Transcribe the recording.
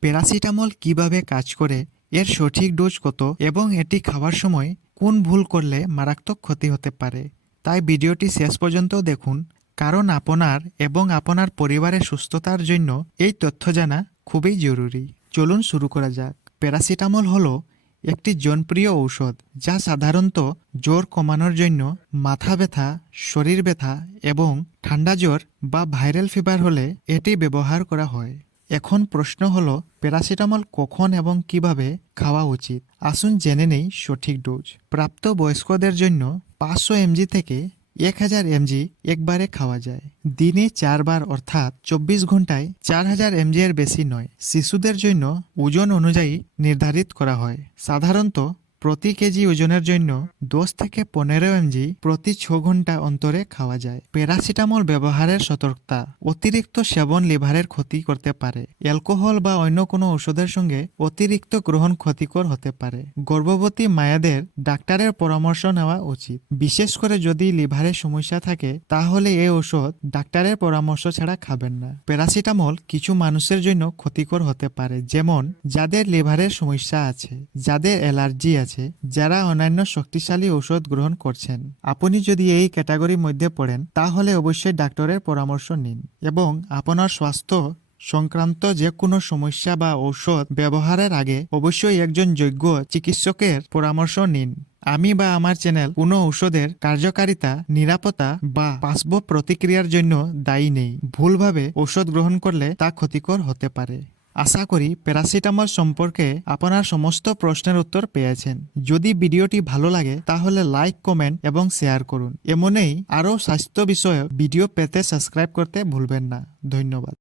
Paracetamol কিভাবে কাজ করে, এর সঠিক ডোজ কত এবং এটি খাওয়ার সময় কোন ভুল করলে মারাত্মক ক্ষতি হতে পারে। তাই ভিডিওটি শেষ পর্যন্ত দেখুন, কারণ আপনার এবং আপনার পরিবারের সুস্থতার জন্য এই তথ্য জানা খুবই জরুরি। চলুন শুরু করা যাক। প্যারাসিটামল হলো একটি জনপ্রিয় ঔষধ যা সাধারণত জ্বর কমানোর জন্য, মাথা ব্যথা, শরীর ব্যথা এবং ঠান্ডা জ্বর বা ভাইরাল ফিভার হলে এটি ব্যবহার করা হয়। এখন প্রশ্ন হলো, প্যারাসিটামল কখন এবং কিভাবে খাওয়া উচিত। আসুন জেনে নেই সঠিক ডোজ। প্রাপ্ত বয়স্কদের জন্য 500 mg থেকে 1000 mg একবারে খাওয়া যায়। দিনে 4 বার অর্থাৎ 24 ঘন্টায় 4000 mg এর বেশি নয়। শিশুদের জন্য ওজন অনুযায়ী নির্ধারিত করা হয়। সাধারণত প্রতি কেজি ওজনের জন্য 10 থেকে 15 mg প্রতি 6 ঘন্টা অন্তরে খাওয়া যায়। প্যারাসিটামল ব্যবহারের সতর্কতা। অতিরিক্ত সেবন লিভারের ক্ষতি করতে পারে। অ্যালকোহল বা অন্য কোনো ওষুধের সঙ্গে অতিরিক্ত গ্রহণ ক্ষতিকর হতে পারে। গর্ভবতী মায়েদের ডাক্তারের পরামর্শ নেওয়া উচিত। বিশেষ করে যদি লিভারের সমস্যা থাকে, তাহলে এই ওষুধ ডাক্তারের পরামর্শ ছাড়া খাবেন না। প্যারাসিটামল কিছু মানুষের জন্য ক্ষতিকর হতে পারে, যেমন যাদের লিভারের সমস্যা আছে, যাদের অ্যালার্জি আছে, যারা অন্যান্য শক্তিশালী ঔষধ গ্রহণ করছেন। আপনি যদি এই ক্যাটাগরির মধ্যে পড়েন, তাহলে অবশ্যই ডাক্তারের পরামর্শ নিন এবং আপনার স্বাস্থ্য সংক্রান্ত যে কোনো সমস্যা বা ঔষধ ব্যবহারের আগে অবশ্যই একজন যোগ্য চিকিৎসকের পরামর্শ নিন। আমি বা আমার চ্যানেল কোনো ঔষধের কার্যকারিতা, নিরাপত্তা বা পার্শ্ব প্রতিক্রিয়ার জন্য দায়ী নেই। ভুলভাবে ঔষধ গ্রহণ করলে তা ক্ষতিকর হতে পারে। আশা করি প্যারাসিটামল সম্পর্কে আপনার সমস্ত প্রশ্নের উত্তর পেয়েছেন। যদি ভিডিওটি ভালো লাগে তাহলে লাইক, কমেন্ট এবং শেয়ার করুন। এমনই আরও স্বাস্থ্য বিষয়ক ভিডিও পেতে সাবস্ক্রাইব করতে ভুলবেন না। ধন্যবাদ।